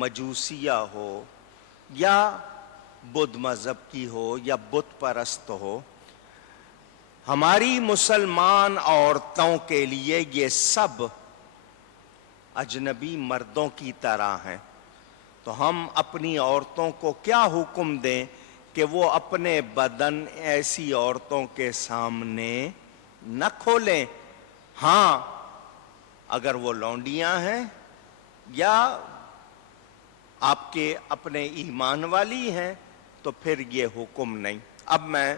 مجوسیہ ہو یا بدھ مذہب کی ہو یا بت پرست ہو، ہماری مسلمان عورتوں کے لیے یہ سب اجنبی مردوں کی طرح ہیں۔ تو ہم اپنی عورتوں کو کیا حکم دیں کہ وہ اپنے بدن ایسی عورتوں کے سامنے نہ کھولیں؟ ہاں، اگر وہ لونڈیاں ہیں یا آپ کے اپنے ایمان والی ہیں تو پھر یہ حکم نہیں۔ اب میں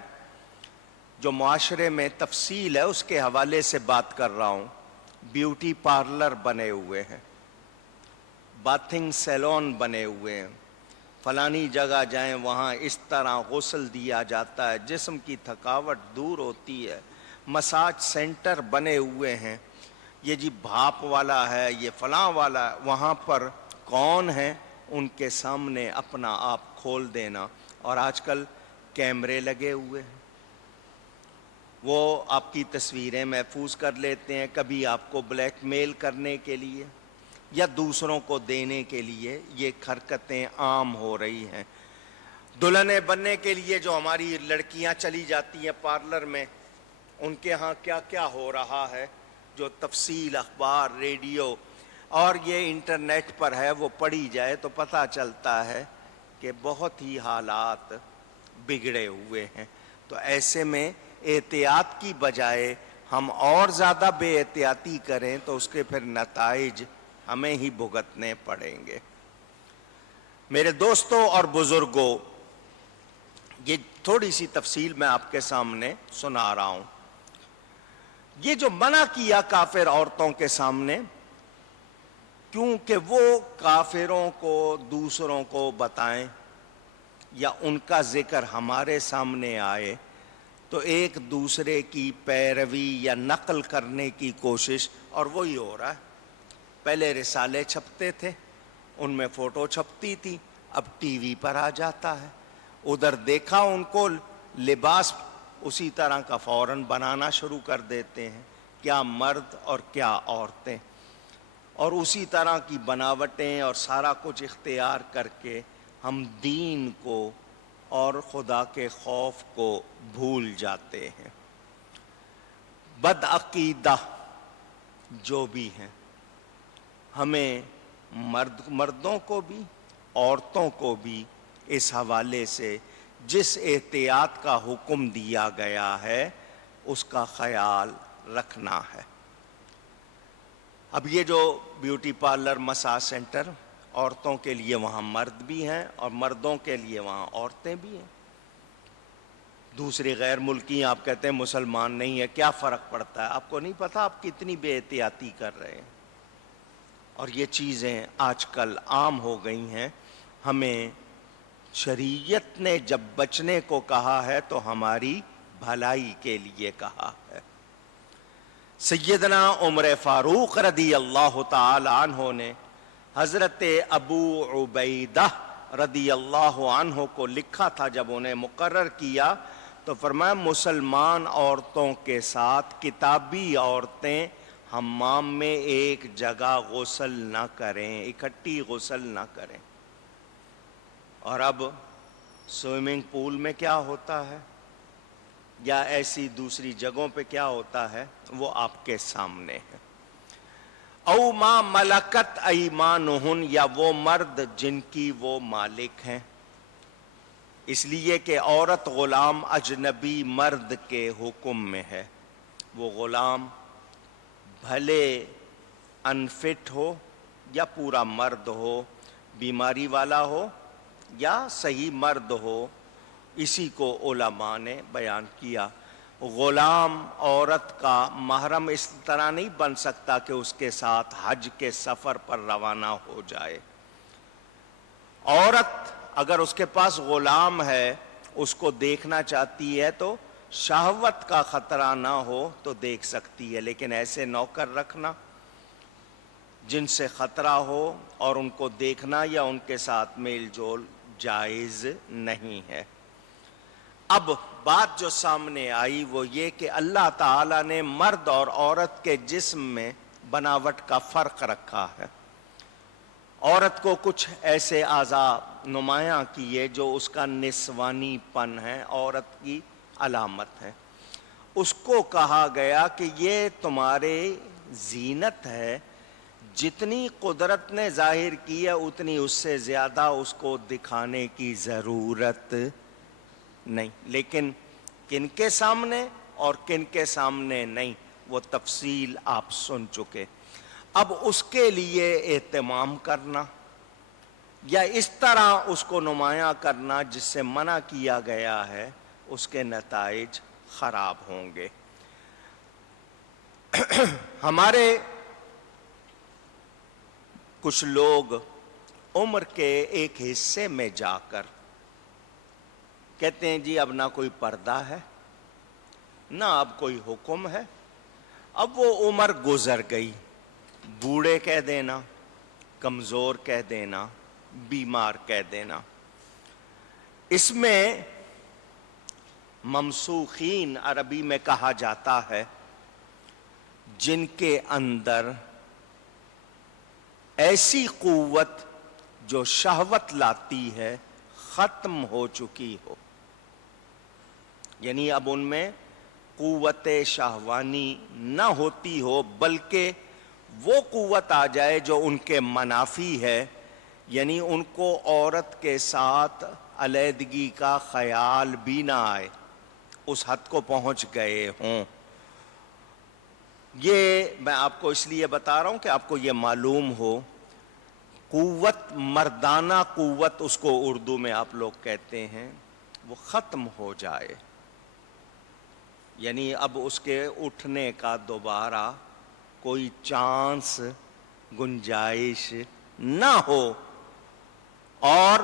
جو معاشرے میں تفصیل ہے اس کے حوالے سے بات کر رہا ہوں۔ بیوٹی پارلر بنے ہوئے ہیں، باتھنگ سیلون بنے ہوئے ہیں، فلانی جگہ جائیں وہاں اس طرح غسل دیا جاتا ہے، جسم کی تھکاوٹ دور ہوتی ہے، مساج سینٹر بنے ہوئے ہیں، یہ جی بھاپ والا ہے، یہ فلاں والا ہے، وہاں پر کون ہے ان کے سامنے اپنا آپ کھول دینا۔ اور آج کل کیمرے لگے ہوئے ہیں، وہ آپ کی تصویریں محفوظ کر لیتے ہیں، کبھی آپ کو بلیک میل کرنے کے لیے یا دوسروں کو دینے کے لیے یہ حرکتیں عام ہو رہی ہیں۔ دلہنیں بننے کے لیے جو ہماری لڑکیاں چلی جاتی ہیں پارلر میں، ان کے ہاں کیا کیا ہو رہا ہے، جو تفصیل اخبار، ریڈیو اور یہ انٹرنیٹ پر ہے، وہ پڑھی جائے تو پتہ چلتا ہے کہ بہت ہی حالات بگڑے ہوئے ہیں۔ تو ایسے میں احتیاط کی بجائے ہم اور زیادہ بے احتیاطی کریں تو اس کے پھر نتائج ہمیں ہی بھگتنے پڑیں گے۔ میرے دوستوں اور بزرگوں، یہ تھوڑی سی تفصیل میں آپ کے سامنے سنا رہا ہوں۔ یہ جو منع کیا کافر عورتوں کے سامنے، کیونکہ وہ کافروں کو دوسروں کو بتائیں یا ان کا ذکر ہمارے سامنے آئے تو ایک دوسرے کی پیروی یا نقل کرنے کی کوشش، اور وہی ہو رہا ہے۔ پہلے رسالے چھپتے تھے، ان میں فوٹو چھپتی تھی، اب ٹی وی پر آ جاتا ہے، ادھر دیکھا ان کو لباس اسی طرح کا فوراً بنانا شروع کر دیتے ہیں، کیا مرد اور کیا عورتیں، اور اسی طرح کی بناوٹیں اور سارا کچھ اختیار کر کے ہم دین کو اور خدا کے خوف کو بھول جاتے ہیں۔ بدعقیدہ جو بھی ہیں، ہمیں مردوں کو بھی عورتوں کو بھی اس حوالے سے جس احتیاط کا حکم دیا گیا ہے اس کا خیال رکھنا ہے۔ اب یہ جو بیوٹی پارلر، مساج سینٹر، عورتوں کے لیے وہاں مرد بھی ہیں اور مردوں کے لیے وہاں عورتیں بھی ہیں۔ دوسری غیر ملکی آپ کہتے ہیں مسلمان نہیں ہے، کیا فرق پڑتا ہے؟ آپ کو نہیں پتا آپ کتنی بے احتیاطی کر رہے ہیں۔ اور یہ چیزیں آج کل عام ہو گئی ہیں۔ ہمیں شریعت نے جب بچنے کو کہا ہے تو ہماری بھلائی کے لیے کہا ہے۔ سیدنا عمر فاروق رضی اللہ تعالی عنہ نے حضرت ابو عبیدہ رضی اللہ عنہ کو لکھا تھا، جب انہیں مقرر کیا تو فرمایا مسلمان عورتوں کے ساتھ کتابی عورتیں حمام میں ایک جگہ غسل نہ کریں، اکٹھی غسل نہ کریں۔ اور اب سوئمنگ پول میں کیا ہوتا ہے یا ایسی دوسری جگہوں پہ کیا ہوتا ہے وہ آپ کے سامنے ہے۔ او ما ملکت ایمانہن، یا وہ مرد جن کی وہ مالک ہیں، اس لیے کہ عورت غلام اجنبی مرد کے حکم میں ہے۔ وہ غلام بھلے انفٹ ہو یا پورا مرد ہو، بیماری والا ہو یا صحیح مرد ہو، اسی کو علماء نے بیان کیا۔ غلام عورت کا محرم اس طرح نہیں بن سکتا کہ اس کے ساتھ حج کے سفر پر روانہ ہو جائے۔ عورت اگر اس کے پاس غلام ہے، اس کو دیکھنا چاہتی ہے تو شہوت کا خطرہ نہ ہو تو دیکھ سکتی ہے، لیکن ایسے نوکر رکھنا جن سے خطرہ ہو اور ان کو دیکھنا یا ان کے ساتھ میل جول جائز نہیں ہے۔ اب بات جو سامنے آئی وہ یہ کہ اللہ تعالیٰ نے مرد اور عورت کے جسم میں بناوٹ کا فرق رکھا ہے۔ عورت کو کچھ ایسے اعضاء نمایاں کیے جو اس کا نسوانی پن ہے، عورت کی علامت ہے۔ اس کو کہا گیا کہ یہ تمہارے زینت ہے، جتنی قدرت نے ظاہر کی ہے اتنی اس سے زیادہ اس کو دکھانے کی ضرورت نہیں، لیکن کن کے سامنے اور کن کے سامنے نہیں وہ تفصیل آپ سن چکے۔ اب اس کے لیے اہتمام کرنا یا اس طرح اس کو نمایاں کرنا جس سے منع کیا گیا ہے، اس کے نتائج خراب ہوں گے۔ ہمارے کچھ لوگ عمر کے ایک حصے میں جا کر کہتے ہیں جی اب نہ کوئی پردہ ہے، نہ اب کوئی حکم ہے، اب وہ عمر گزر گئی، بوڑھے کہہ دینا، کمزور کہہ دینا، بیمار کہہ دینا۔ اس میں ممسوخین عربی میں کہا جاتا ہے جن کے اندر ایسی قوت جو شہوت لاتی ہے ختم ہو چکی ہو، یعنی اب ان میں قوت شہوانی نہ ہوتی ہو بلکہ وہ قوت آ جائے جو ان کے منافی ہے، یعنی ان کو عورت کے ساتھ علیحدگی کا خیال بھی نہ آئے، اس حد کو پہنچ گئے ہوں۔ یہ میں آپ کو اس لیے بتا رہا ہوں کہ آپ کو یہ معلوم ہو، قوت مردانہ قوت اس کو اردو میں آپ لوگ کہتے ہیں، وہ ختم ہو جائے، یعنی اب اس کے اٹھنے کا دوبارہ کوئی چانس، گنجائش نہ ہو، اور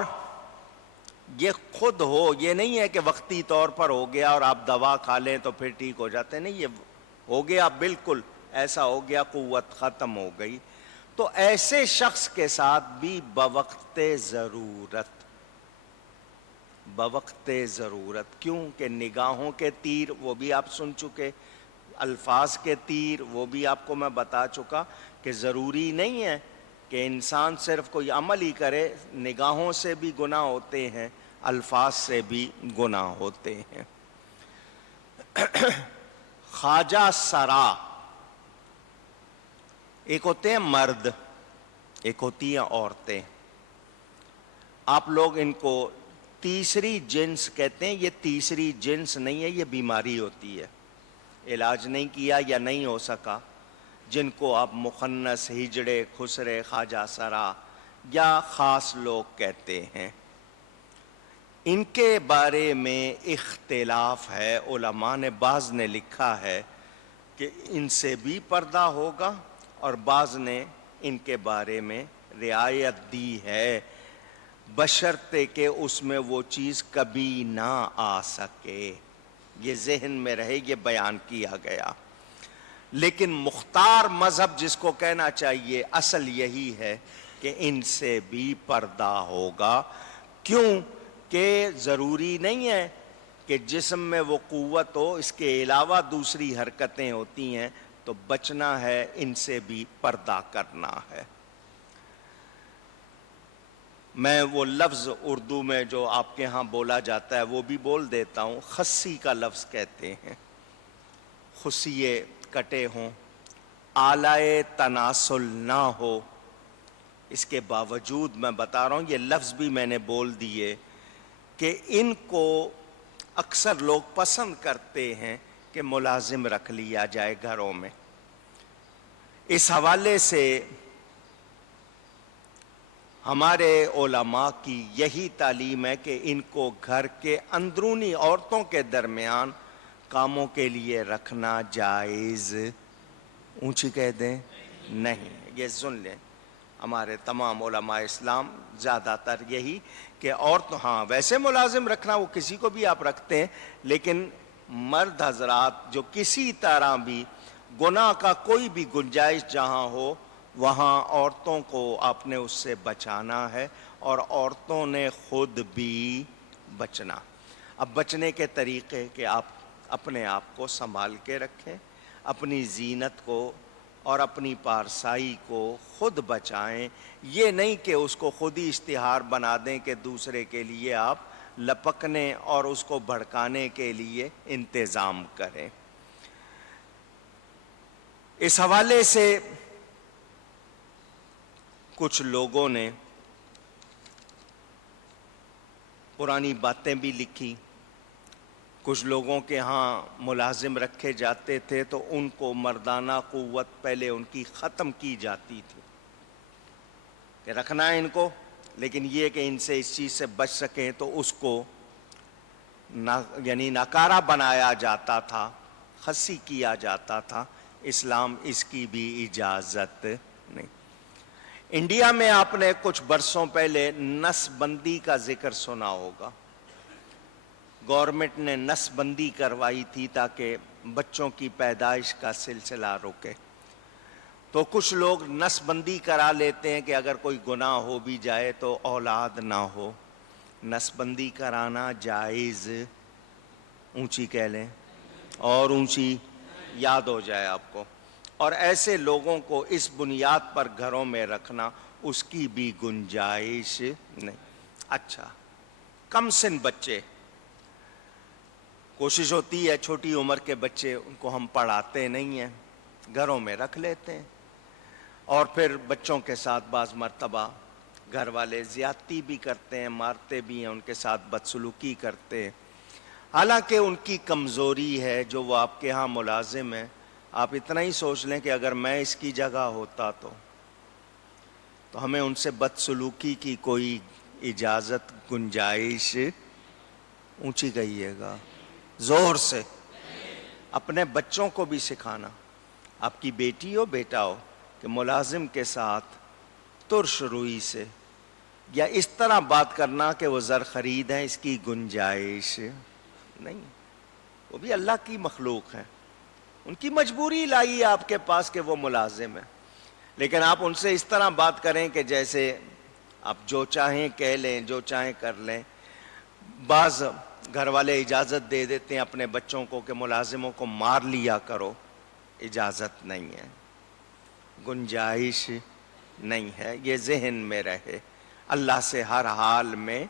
یہ خود ہو، یہ نہیں ہے کہ وقتی طور پر ہو گیا اور آپ دوا کھا لیں تو پھر ٹھیک ہو جاتے، نہیں، یہ ہو گیا، بالکل ایسا ہو گیا، قوت ختم ہو گئی۔ تو ایسے شخص کے ساتھ بھی بوقت ضرورت، کیوں کہ نگاہوں کے تیر وہ بھی آپ سن چکے، الفاظ کے تیر وہ بھی آپ کو میں بتا چکا کہ ضروری نہیں ہے کہ انسان صرف کوئی عمل ہی کرے، نگاہوں سے بھی گناہ ہوتے ہیں، الفاظ سے بھی گناہ ہوتے ہیں۔ خواجہ سرا، ایک ہوتے ہیں مرد، ایک ہوتی ہیں عورتیں، آپ لوگ ان کو تیسری جنس کہتے ہیں۔ یہ تیسری جنس نہیں ہے، یہ بیماری ہوتی ہے، علاج نہیں کیا یا نہیں ہو سکا، جن کو آپ مخنث، ہجڑے، خسرے، خواجہ سرا یا خاص لوگ کہتے ہیں۔ ان کے بارے میں اختلاف ہے، علماء نے بعض نے لکھا ہے کہ ان سے بھی پردہ ہوگا، اور بعض نے ان کے بارے میں رعایت دی ہے بشرطے کہ اس میں وہ چیز کبھی نہ آ سکے، یہ ذہن میں رہے، یہ بیان کیا گیا۔ لیکن مختار مذہب جس کو کہنا چاہیے، اصل یہی ہے کہ ان سے بھی پردہ ہوگا۔ کیوں کہ ضروری نہیں ہے کہ جسم میں وہ قوت ہو، اس کے علاوہ دوسری حرکتیں ہوتی ہیں، تو بچنا ہے، ان سے بھی پردہ کرنا ہے۔ میں وہ لفظ اردو میں جو آپ کے ہاں بولا جاتا ہے وہ بھی بول دیتا ہوں، خسی کا لفظ کہتے ہیں، خسیے کٹے ہوں، آلائے تناسل نہ ہو، اس کے باوجود میں بتا رہا ہوں، یہ لفظ بھی میں نے بول دیے کہ ان کو اکثر لوگ پسند کرتے ہیں کہ ملازم رکھ لیا جائے گھروں میں۔ اس حوالے سے ہمارے علماء کی یہی تعلیم ہے کہ ان کو گھر کے اندرونی عورتوں کے درمیان کاموں کے لیے رکھنا جائز، اونچی کہہ دیں، نہیں، یہ سن لیں، ہمارے تمام علماء اسلام زیادہ تر یہی کہ عورت، ہاں ویسے ملازم رکھنا وہ کسی کو بھی آپ رکھتے ہیں، لیکن مرد حضرات جو کسی طرح بھی گناہ کا کوئی بھی گنجائش جہاں ہو وہاں عورتوں کو آپ نے اس سے بچانا ہے، اور عورتوں نے خود بھی بچنا۔ اب بچنے کے طریقے کہ آپ اپنے آپ کو سنبھال کے رکھیں، اپنی زینت کو اور اپنی پارسائی کو خود بچائیں، یہ نہیں کہ اس کو خود ہی اشتہار بنا دیں کہ دوسرے کے لیے آپ لپکنے اور اس کو بھڑکانے کے لیے انتظام کریں۔ اس حوالے سے کچھ لوگوں نے پرانی باتیں بھی لکھی، کچھ لوگوں کے ہاں ملازم رکھے جاتے تھے تو ان کو مردانہ قوت پہلے ان کی ختم کی جاتی تھی کہ رکھنا ہے ان کو، لیکن یہ کہ ان سے اس چیز سے بچ سکیں تو اس کو یعنی ناکارہ بنایا جاتا تھا، خصی کیا جاتا تھا۔ اسلام اس کی بھی اجازت نہیں۔ انڈیا میں آپ نے کچھ برسوں پہلے نس بندی کا ذکر سنا ہوگا۔ گورنمنٹ نے نس بندی کروائی تھی تاکہ بچوں کی پیدائش کا سلسلہ رکے، تو کچھ لوگ نس بندی کرا لیتے ہیں کہ اگر کوئی گناہ ہو بھی جائے تو اولاد نہ ہو۔ نس بندی کرانا جائز، اونچی کہہ لیں اور اونچی یاد ہو جائے آپ کو، اور ایسے لوگوں کو اس بنیاد پر گھروں میں رکھنا اس کی بھی گنجائش نہیں۔ اچھا، کم سن بچے، کوشش ہوتی ہے چھوٹی عمر کے بچے ان کو ہم پڑھاتے نہیں ہیں، گھروں میں رکھ لیتے ہیں، اور پھر بچوں کے ساتھ بعض مرتبہ گھر والے زیادتی بھی کرتے ہیں، مارتے بھی ہیں، ان کے ساتھ بدسلوکی کرتے ہیں، حالانکہ ان کی کمزوری ہے جو وہ آپ کے ہاں ملازم ہیں۔ آپ اتنا ہی سوچ لیں کہ اگر میں اس کی جگہ ہوتا تو ہمیں ان سے بدسلوکی کی کوئی اجازت، گنجائش، اونچی کہیے گا زور سے، اپنے بچوں کو بھی سکھانا، آپ کی بیٹی ہو بیٹا ہو، کہ ملازم کے ساتھ ترش روئی سے یا اس طرح بات کرنا کہ وہ زر خرید ہیں، اس کی گنجائش نہیں۔ وہ بھی اللہ کی مخلوق ہے، ان کی مجبوری لائی ہے آپ کے پاس کہ وہ ملازم ہے، لیکن آپ ان سے اس طرح بات کریں کہ جیسے آپ جو چاہیں کہہ لیں، جو چاہیں کر لیں۔ بعض گھر والے اجازت دے دیتے ہیں اپنے بچوں کو کہ ملازموں کو مار لیا کرو، اجازت نہیں ہے، گنجائش نہیں ہے، یہ ذہن میں رہے۔ اللہ سے ہر حال میں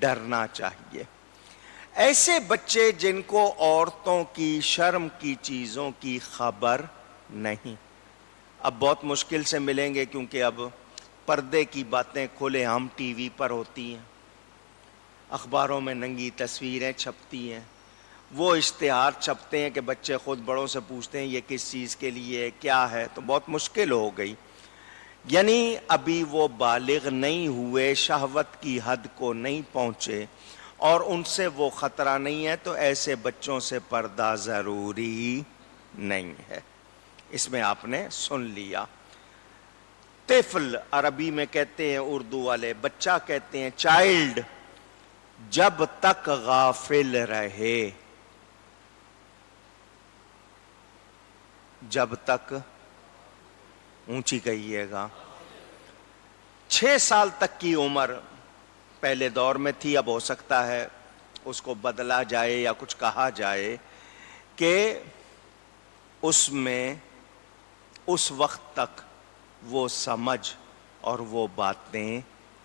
ڈرنا چاہیے۔ ایسے بچے جن کو عورتوں کی شرم کی چیزوں کی خبر نہیں، اب بہت مشکل سے ملیں گے کیونکہ اب پردے کی باتیں کھلے عام ٹی وی پر ہوتی ہیں، اخباروں میں ننگی تصویریں چھپتی ہیں، وہ اشتہار چھپتے ہیں کہ بچے خود بڑوں سے پوچھتے ہیں یہ کس چیز کے لیے کیا ہے، تو بہت مشکل ہو گئی۔ یعنی ابھی وہ بالغ نہیں ہوئے، شہوت کی حد کو نہیں پہنچے، اور ان سے وہ خطرہ نہیں ہے، تو ایسے بچوں سے پردہ ضروری نہیں ہے۔ اس میں آپ نے سن لیا۔ طفل عربی میں کہتے ہیں، اردو والے بچہ کہتے ہیں، چائلڈ، جب تک غافل رہے، جب تک، اونچی کہیے گا، 6 سال تک کی عمر پہلے دور میں تھی، اب ہو سکتا ہے اس کو بدلا جائے یا کچھ کہا جائے کہ اس میں اس وقت تک وہ سمجھ اور وہ باتیں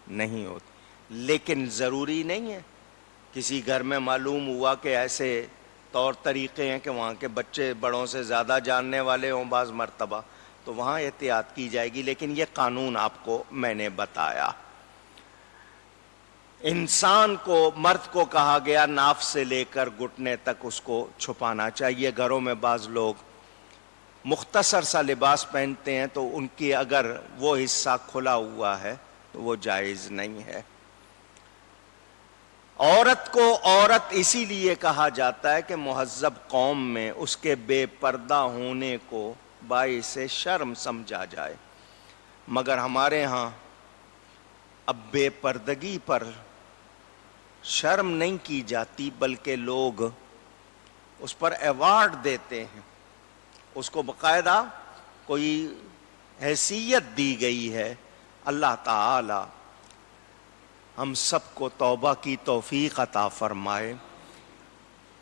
نہیں ہوتی، لیکن ضروری نہیں ہے۔ کسی گھر میں معلوم ہوا کہ ایسے طور طریقے ہیں کہ وہاں کے بچے بڑوں سے زیادہ جاننے والے ہوں بعض مرتبہ، تو وہاں احتیاط کی جائے گی، لیکن یہ قانون آپ کو میں نے بتایا۔ انسان کو، مرد کو کہا گیا ناف سے لے کر گھٹنے تک اس کو چھپانا چاہیے۔ گھروں میں بعض لوگ مختصر سا لباس پہنتے ہیں تو ان کی اگر وہ حصہ کھلا ہوا ہے تو وہ جائز نہیں ہے۔ عورت کو عورت اسی لیے کہا جاتا ہے کہ مہذب قوم میں اس کے بے پردہ ہونے کو باعث شرم سمجھا جائے، مگر ہمارے ہاں اب بے پردگی پر شرم نہیں کی جاتی، بلکہ لوگ اس پر ایوارڈ دیتے ہیں، اس کو باقاعدہ کوئی حیثیت دی گئی ہے۔ اللہ تعالی ہم سب کو توبہ کی توفیق عطا فرمائے۔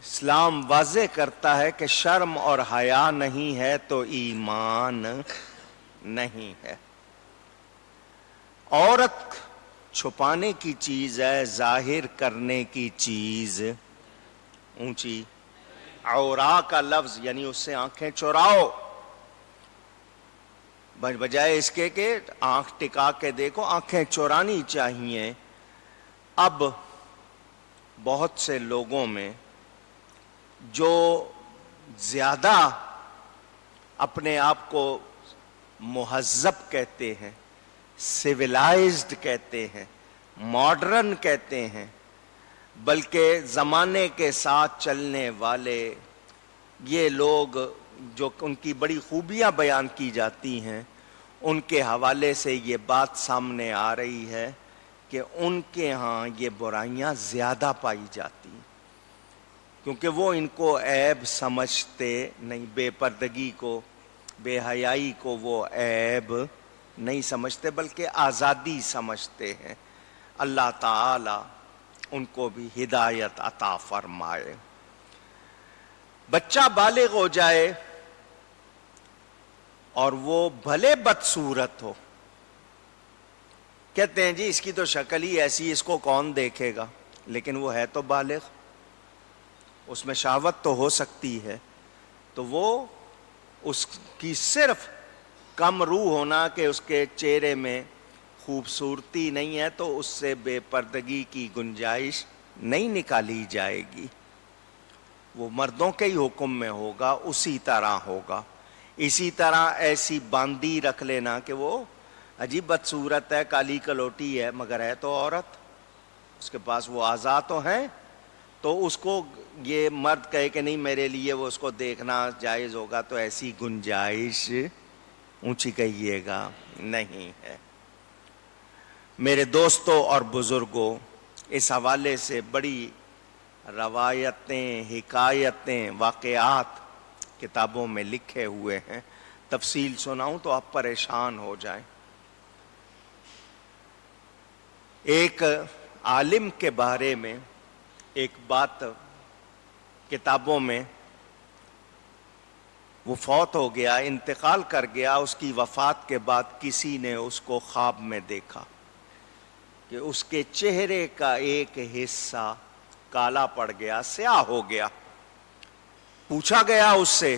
اسلام واضح کرتا ہے کہ شرم اور حیا نہیں ہے تو ایمان نہیں ہے. عورت چھپانے کی چیز ہے، ظاہر کرنے کی چیز اونچی. عورا کا لفظ یعنی اس سے آنکھیں چراؤ، بجائے اس کے کہ آنکھ ٹکا کے دیکھو، آنکھیں چورانی چاہیے. اب بہت سے لوگوں میں جو زیادہ اپنے آپ کو مہذب کہتے ہیں، سویلائزڈ کہتے ہیں، ماڈرن کہتے ہیں، بلکہ زمانے کے ساتھ چلنے والے یہ لوگ جو ان کی بڑی خوبیاں بیان کی جاتی ہیں، ان کے حوالے سے یہ بات سامنے آ رہی ہے کہ ان کے ہاں یہ برائیاں زیادہ پائی جاتی ہیں، کیونکہ وہ ان کو عیب سمجھتے نہیں. بے پردگی کو، بے حیائی کو وہ عیب نہیں سمجھتے بلکہ آزادی سمجھتے ہیں. اللہ تعالی ان کو بھی ہدایت عطا فرمائے. بچہ بالغ ہو جائے اور وہ بھلے بدصورت ہو، کہتے ہیں جی اس کی تو شکل ہی ایسی، اس کو کون دیکھے گا، لیکن وہ ہے تو بالغ، اس میں شہوت تو ہو سکتی ہے. تو وہ اس کی صرف کم روح ہونا کہ اس کے چہرے میں خوبصورتی نہیں ہے تو اس سے بے پردگی کی گنجائش نہیں نکالی جائے گی. وہ مردوں کے ہی حکم میں ہوگا، اسی طرح ہوگا. اسی طرح ایسی باندی رکھ لینا کہ وہ عجیب بدصورت ہے، کالی کلوٹی ہے، مگر ہے تو عورت، اس کے پاس وہ اعضاء تو ہیں، تو اس کو یہ مرد کہے کہ نہیں میرے لیے وہ اس کو دیکھنا جائز ہوگا، تو ایسی گنجائش اونچی کہیے گا نہیں ہے. میرے دوستوں اور بزرگوں، اس حوالے سے بڑی روایتیں، حکایتیں، واقعات کتابوں میں لکھے ہوئے ہیں. تفصیل سناؤں تو آپ پریشان ہو جائیں. ایک عالم کے بارے میں ایک بات کتابوں میں، وہ فوت ہو گیا، انتقال کر گیا. اس کی وفات کے بعد کسی نے اس کو خواب میں دیکھا کہ اس کے چہرے کا ایک حصہ کالا پڑ گیا، سیاہ ہو گیا. پوچھا گیا اس سے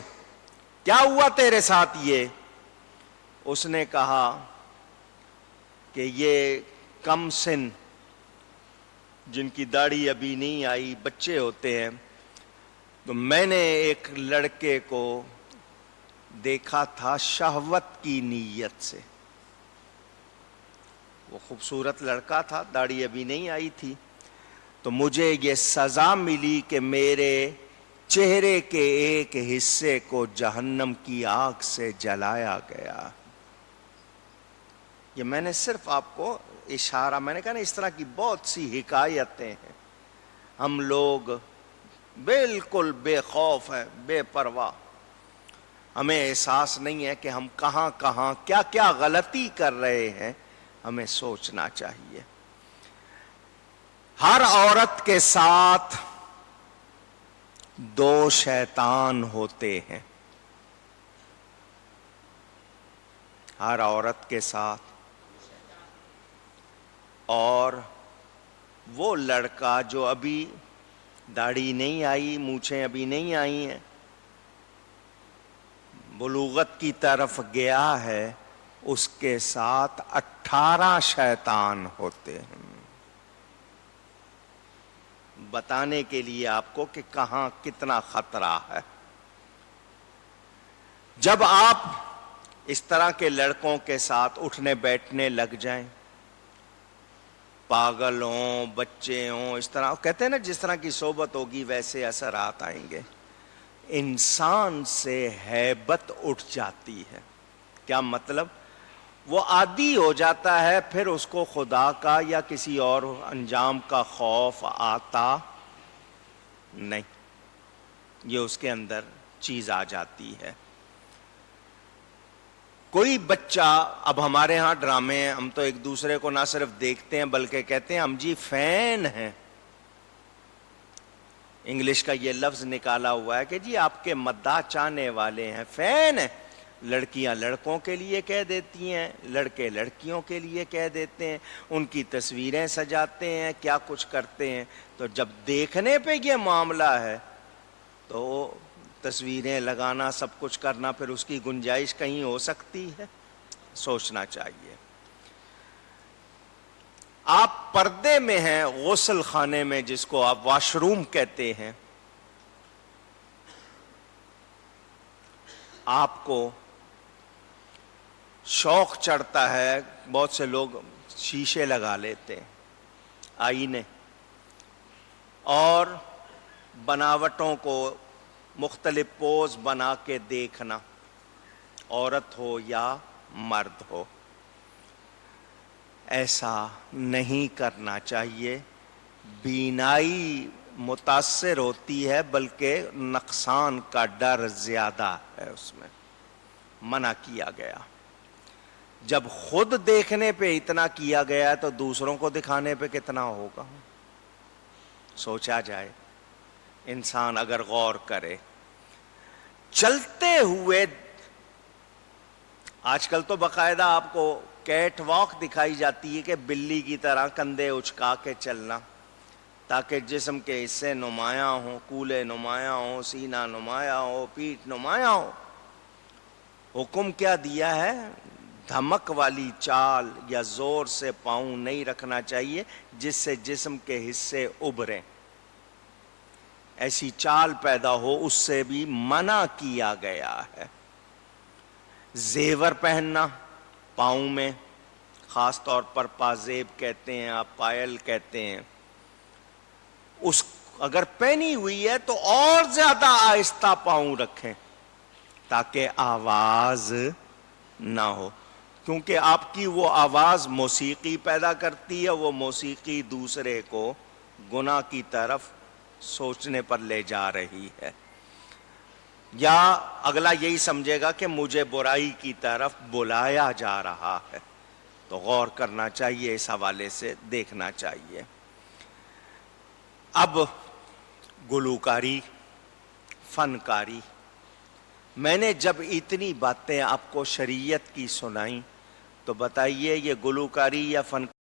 کیا ہوا تیرے ساتھ یہ؟ اس نے کہا کہ یہ کم سن جن کی داڑھی ابھی نہیں آئی، بچے ہوتے ہیں، تو میں نے ایک لڑکے کو دیکھا تھا شہوت کی نیت سے. وہ خوبصورت لڑکا تھا، داڑھی ابھی نہیں آئی تھی، تو مجھے یہ سزا ملی کہ میرے چہرے کے ایک حصے کو جہنم کی آگ سے جلایا گیا. یہ میں نے صرف آپ کو اشارہ، میں نے کہا نا اس طرح کی بہت سی حکایتیں ہیں. ہم لوگ بالکل بے خوف ہیں، بے پرواہ، ہمیں احساس نہیں ہے کہ ہم کہاں کہاں کیا کیا غلطی کر رہے ہیں. ہمیں سوچنا چاہیے. ہر عورت کے ساتھ دو شیطان ہوتے ہیں. ہر عورت کے ساتھ، اور وہ لڑکا جو ابھی داڑھی نہیں آئی، مونچھیں ابھی نہیں آئی ہیں، بلوغت کی طرف گیا ہے، اس کے ساتھ 18 شیطان ہوتے ہیں. بتانے کے لیے آپ کو کہ کہاں کتنا خطرہ ہے. جب آپ اس طرح کے لڑکوں کے ساتھ اٹھنے بیٹھنے لگ جائیں، پاگل ہوں، بچے ہوں، اس طرح کہتے ہیں نا جس طرح کی صحبت ہوگی ویسے اثرات آئیں گے. انسان سے ہیبت اٹھ جاتی ہے. کیا مطلب؟ وہ عادی ہو جاتا ہے، پھر اس کو خدا کا یا کسی اور انجام کا خوف آتا نہیں. یہ اس کے اندر چیز آ جاتی ہے. کوئی بچہ، اب ہمارے ہاں ڈرامے ہیں، ہم تو ایک دوسرے کو نہ صرف دیکھتے ہیں بلکہ کہتے ہیں ہم جی فین ہیں. انگلش کا یہ لفظ نکالا ہوا ہے کہ جی آپ کے مداح چاہنے والے ہیں، فین ہیں. لڑکیاں لڑکوں کے لیے کہہ دیتی ہیں، لڑکے لڑکیوں کے لیے کہہ دیتے ہیں، ان کی تصویریں سجاتے ہیں، کیا کچھ کرتے ہیں. تو جب دیکھنے پہ یہ معاملہ ہے تو تصویریں لگانا، سب کچھ کرنا، پھر اس کی گنجائش کہیں ہو سکتی ہے؟ سوچنا چاہیے. آپ پردے میں ہیں غسل خانے میں، جس کو آپ واش روم کہتے ہیں، آپ کو شوق چڑھتا ہے، بہت سے لوگ شیشے لگا لیتے ہیں، آئینے، اور بناوٹوں کو مختلف پوز بنا کے دیکھنا، عورت ہو یا مرد ہو. ایسا نہیں کرنا چاہیے. بینائی متاثر ہوتی ہے، بلکہ نقصان کا ڈر زیادہ ہے، اس میں منع کیا گیا. جب خود دیکھنے پہ اتنا کیا گیا ہے تو دوسروں کو دکھانے پہ کتنا ہوگا؟ سوچا جائے، انسان اگر غور کرے. چلتے ہوئے آج کل تو باقاعدہ آپ کو کیٹ واک دکھائی جاتی ہے کہ بلی کی طرح کندھے اچکا کے چلنا، تاکہ جسم کے حصے نمایاں ہوں، کولے نمایاں ہوں، سینہ نمایاں ہو، پیٹھ نمایاں ہو. حکم کیا دیا ہے؟ دھمک والی چال یا زور سے پاؤں نہیں رکھنا چاہیے جس سے جسم کے حصے ابھریں. ایسی چال پیدا ہو، اس سے بھی منع کیا گیا ہے. زیور پہننا پاؤں میں، خاص طور پر پازیب کہتے ہیں، آپ پائل کہتے ہیں، اس اگر پہنی ہوئی ہے تو اور زیادہ آہستہ پاؤں رکھیں تاکہ آواز نہ ہو، کیونکہ آپ کی وہ آواز موسیقی پیدا کرتی ہے، وہ موسیقی دوسرے کو گناہ کی طرف سوچنے پر لے جا رہی ہے. یا اگلا یہی سمجھے گا کہ مجھے برائی کی طرف بلایا جا رہا ہے. تو غور کرنا چاہیے، اس حوالے سے دیکھنا چاہیے. اب گلوکاری، فنکاری. میں نے جب اتنی باتیں آپ کو شریعت کی سنائیں تو بتائیے یہ گلوکاری یا فنکاری